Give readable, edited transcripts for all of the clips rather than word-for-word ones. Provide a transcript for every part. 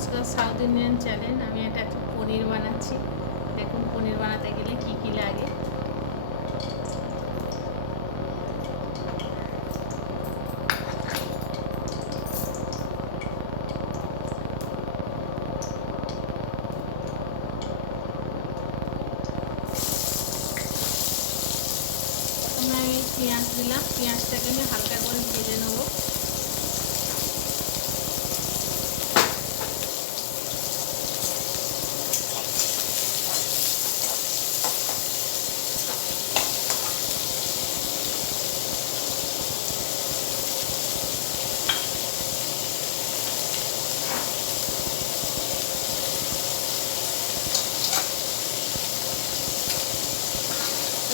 নমস্কার, south Indian channel. আমি একটা পনির বানাচ্ছি। দেখুন পনির বানাতে গেলে কি কি লাগে। প্রথমে আমি পেঁয়াজ দিলাম, পেঁয়াজটাকে আমি হালকা করে ভেজে নেবো।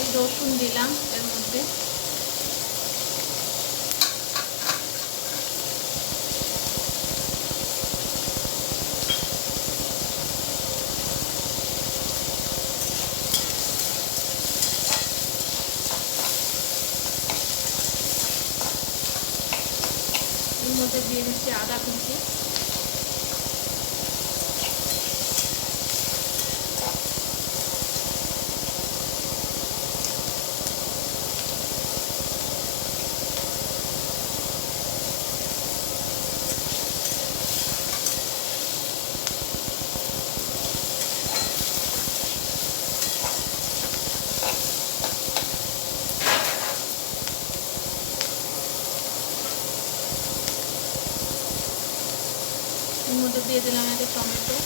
এই রসুন দিলাম এর মধ্যে, এর মধ্যে দিয়ে দিচ্ছি আদা কুচি, এর মধ্যে দিয়ে দিলাম একটা টমেটো,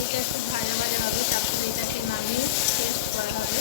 এটা একটু ভাজা ভাজা হবে, তারপরে এটাকে নামিয়ে টেস্ট করা হবে।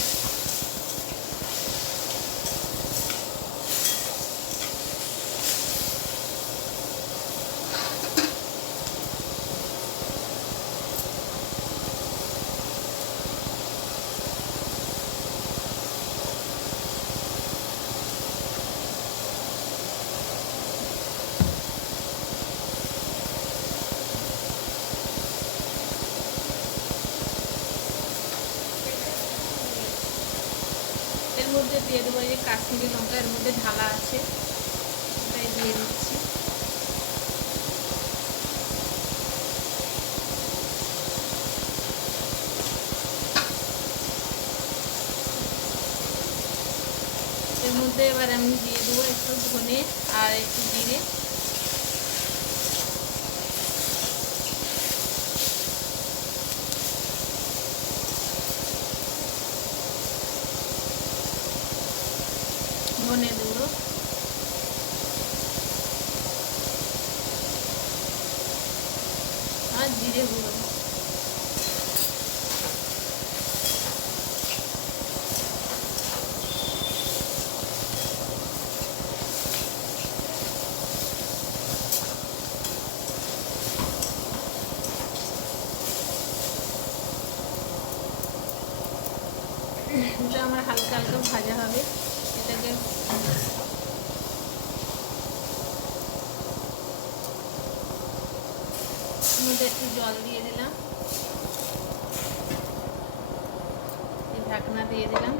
এর মধ্যে দিয়ে দেবো এই কাশ্মীরি লঙ্কা, এর মধ্যে ঢালা আছে, এটাই দিয়ে দিচ্ছি। এর মধ্যে এবার আমি দিয়ে দেবো একটু ধনে আর একটু জিরে, ধনে গুঁড়ো, আর জিরে গুঁড়ো। এটা আমার হালকা হালকা ভাজা হবে। এটাকে মধ্যে একটু জল দিয়ে দিলাম, এই ঢাকনা দিয়ে দিলাম।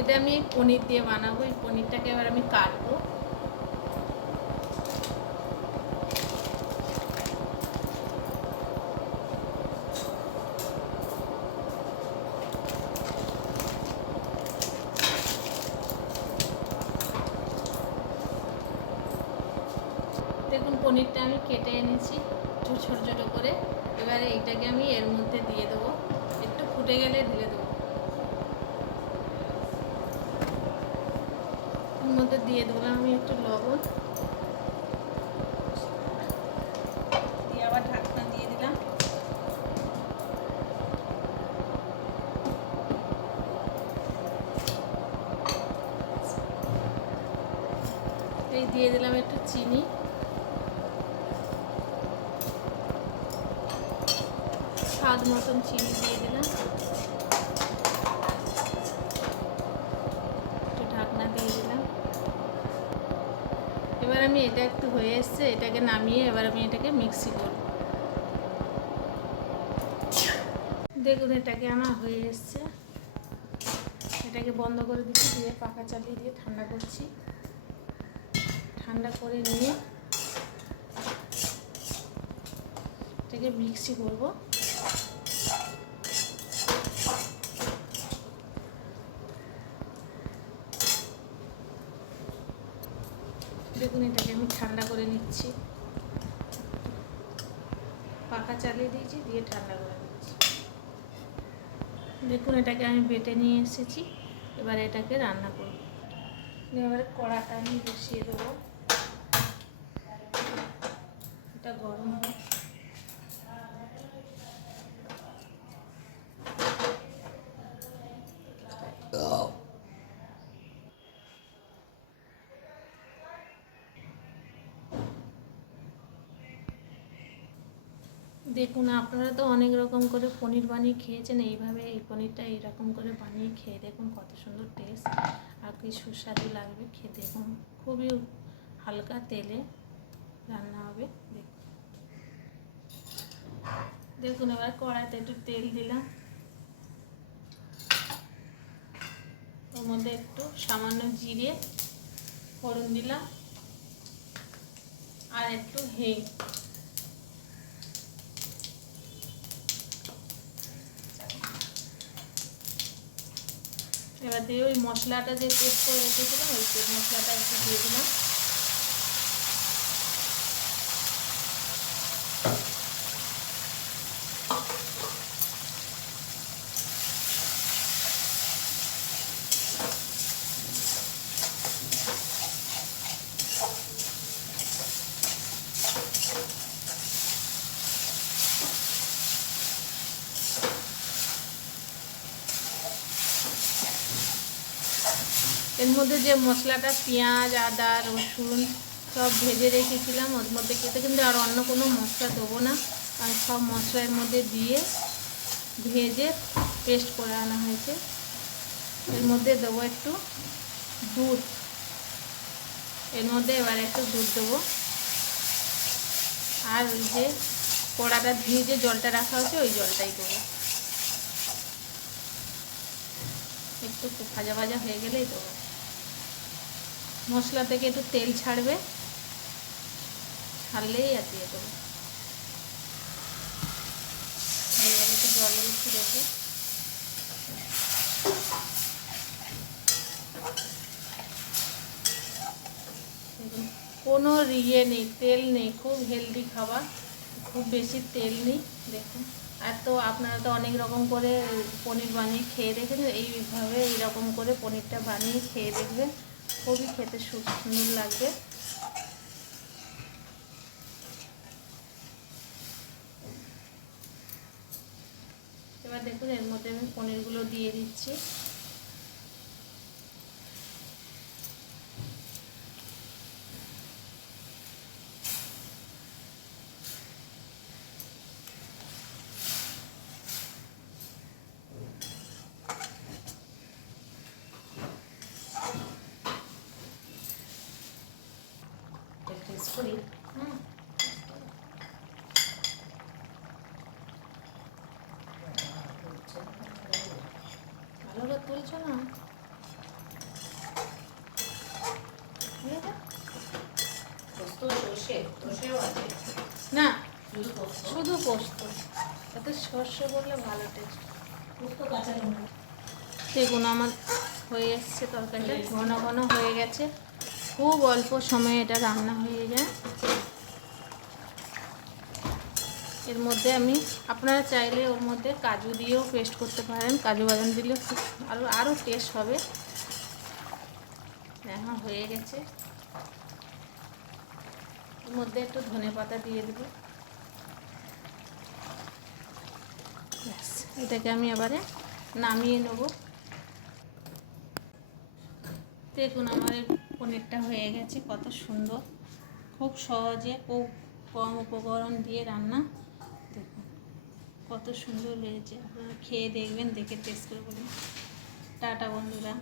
এটা আমি পনির দিয়ে বানাবো। এই পনিরটাকে এবার আমি কাটবো। দেখুন পনিরটা আমি কেটে এনেছি ছোট ছোট করে। এবারে এইটাকে আমি এর মধ্যে দিয়ে দেবো, একটু ফুটে গেলে ঢেলে দেবো। এর মধ্যে দিয়ে দিলাম আমি একটু লবণ, দিয়ে আবার ঢাকনা দিয়ে দিলাম। এই দিয়ে দিলাম একটু চিনি, স্বাদ মতন চিনি দিয়ে দিলাম, একটু ঢাকনা দিয়ে দিলাম। এবার আমি এটা একটু হয়ে এসছে, এটাকে নামিয়ে এবার আমি এটাকে মিক্সি করব। দেখুন এটাকে আমার হয়ে এসছে, এটাকে বন্ধ করে দিচ্ছি, দিয়ে পাখা চালিয়ে দিয়ে ঠান্ডা করছি। ঠান্ডা করে নিয়ে এটাকে মিক্সি করব। দেখুন এটাকে আমি ঠান্ডা করে নিচ্ছি, পাখা চালিয়ে দিয়েছি, দিয়ে ঠান্ডা করে নিচ্ছি। দেখুন এটাকে আমি বেটে নিয়ে এসেছি, এবার এটাকে রান্না করব। এবারে কড়াটা আমি বসিয়ে দেবো, এটা গরম হোক। দেখুন আপনারা তো অনেক রকম করে পনির বানিয়ে খেয়েছেন, এইভাবে এই পনিরটা এইরকম করে বানিয়ে খেয়ে দেখুন কত সুন্দর টেস্ট আর কি সুস্বাদু লাগবে খেতে। দেখুন খুবই হালকা তেলে রান্না হবে। দেখুন এবার কড়াইতে একটু তেল দিলাম, ওর মধ্যে একটু সামান্য জিরে ফোড়ন দিলাম আর একটু হিং। এবার দিয়ে ওই মশলাটা যে পেস্ট করে রেখেছিলাম ওই মশলাটা একটু দিয়ে দিলাম। এর মধ্যে যে মশলাটা পেঁয়াজ আদা রসুন সব ভেজে রেখেছিলাম ওর মধ্যে খেতে, কিন্তু আর অন্য কোনো মশলা দেবো না, আর সব মশলা এর মধ্যে দিয়ে ভেজে পেস্ট করে আনা হয়েছে। এর মধ্যে দেবো একটু দুধ, এর মধ্যে এবার একটু দুধ দেবো, আর ওই যে কড়াটা ধুয়ে যে জলটা রাখা হয়েছে ওই জলটাই দেবো। একটু ভাজা ভাজা হয়ে গেলেই দেবো, মশলা থেকে একটু তেল ছাড়বে, ছাড়লেই আর দিয়ে দেবো। এবার একটু জল দিচ্ছি দেখে। কোনো ইয়ে নেই, তেল নেই, খুব হেলদি খাবার, খুব বেশি তেল নেই। দেখুন আর তো আপনারা তো অনেক রকম করে পনির বানিয়ে খেয়ে দেখেছেন, এইভাবে এইরকম করে পনিরটা বানিয়ে খেয়ে দেখবেন, খুবই খেতে সুন্দর লাগবে। এবার দেখুন এর মধ্যে আমি পনিরগুলো দিয়ে দিচ্ছি। করি ভালো করে তুলছো না? পোস্ত সর্ষে সর্ষেও আছে না শুধু পোস্ত শুধু পোস্ত, তাতে সর্ষে বললে ভালো টেস্ট। পোস্ত কাঁচা লঙ্কা দেখুন আমার হয়ে এসছে, তরকারিটা ঘন ঘন হয়ে গেছে, খুব অল্প সময়ে এটা রান্না হয়ে যায়। এর মধ্যে আমি আপনারা চাইলে ওর মধ্যে কাজু দিয়েও পেস্ট করতে পারেন, কাজু বাদাম দিলে খুব আরও টেস্ট হবে। এখন হয়ে গেছে, এর মধ্যে একটু ধনেপাতা দিয়ে দেবো। ব্যাস এটাকে আমি এবারে নামিয়ে নেব। দেখুন আমার এই পনিরটা হয়ে গেছে, কত সুন্দর, খুব সহজে খুব কম উপকরণ দিয়ে রান্না। দেখুন কত সুন্দর হয়েছে, আপনারা খেয়ে দেখবেন, দেখে টেস্ট করে বলুন। টাটা বন্ধুরা।